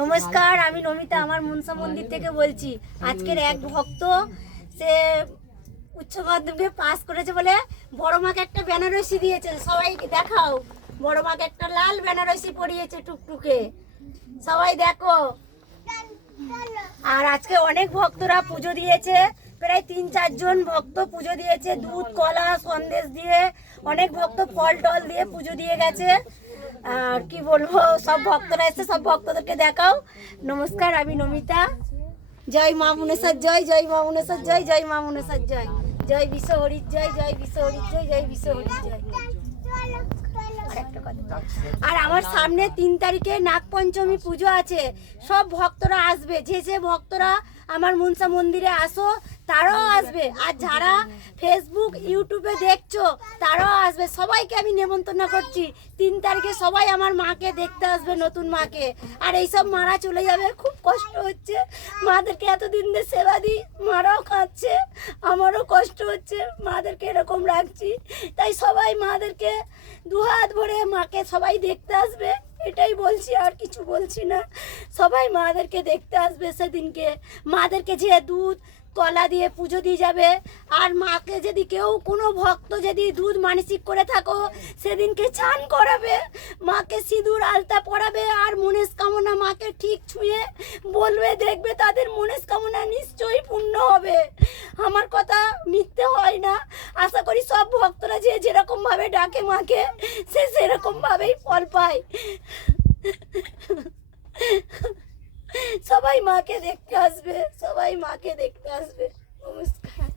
নমস্কার, আমি নমিতা আমার মনসা মন্দির থেকে বলছি। আজকের এক ভক্ত সে উচ্চ মাধ্যমিকে পাস করেছে বলে বড় মাকে একটা বেনারসি দিয়েছে। সবাইকে দেখাও, বড় মাকে একটা লাল বেনারসি পরিয়েছে টুকটুকে, সবাই দেখো। আর আজকে অনেক ভক্তরা পুজো দিয়েছে, প্রায় 3-4 জন ভক্ত পুজো দিয়েছে। দুধ, কলা, সন্দেশ দিয়ে অনেক ভক্ত ফল টল দিয়ে পুজো দিয়ে গেছে। আর কি বলবো, সব ভক্তরা এসে সব ভক্তদেরকে দেখাও। নমস্কার, আমি নমিতা। জয় মা মুনেশ্বর জয়, জয় মা মুনেশ্বর জয়, জয় মা মুনেশ্বর জয়, জয় বিশ্ব হরির জয়, জয় বিশ্ব হরির জয়, জয় বিশ্ব হরির জয়। আর আমার সামনে 3 তারিখে নাগপঞ্চমী পুজো আছে, সব ভক্তরা আসবে। যে যে ভক্তরা আমার মনসা মন্দিরে আসো তারাও আসবে, আর যারা ফেসবুক ইউটিউবে দেখছো তারাও আসবে। সবাইকে আমি নেমন্তন্ন করছি 3 তারিখে সবাই আমার মাকে দেখতে আসবে, নতুন মাকে। আর এইসব মারা চলে যাবে, খুব কষ্ট হচ্ছে মাদেরকে, এতদিন ধরে সেবা দিই, মারাও খাচ্ছে, আমারও কষ্ট হচ্ছে, মাদেরকে এরকম রাখছি। তাই সবাই মাদেরকে দুহাত ভরে মাকে সবাই দেখতে আসবে, এটাই বলছি, আর কিছু বলছি না। সবাই মাদেরকে দেখতে আসবে সেদিনকে। মাদেরকে যে দুধ কলা দিয়ে পুজো দিয়ে যাবে। আর মাকে যদি কেউ কোনো ভক্ত যদি দুধ মানসিক করে থাকো সেদিনকে চান করাবে, মাকে সিঁদুর আলতা পরাবে, আর মনস্কামনা মাকে ঠিক ছুঁয়ে বলবে, দেখবে তাদের মনস্কামনা নিশ্চয়ই পূর্ণ হবে। আমার কথা মিথ্যে হয় না। আশা করি সব ভক্তরা যে যেরকমভাবে ডাকে মাকে, সে সেরকমভাবেই ফল পায়। সবাই মাকে দেখতে আসবে, সবাই মাকে দেখতে আসবে। নমস্কার।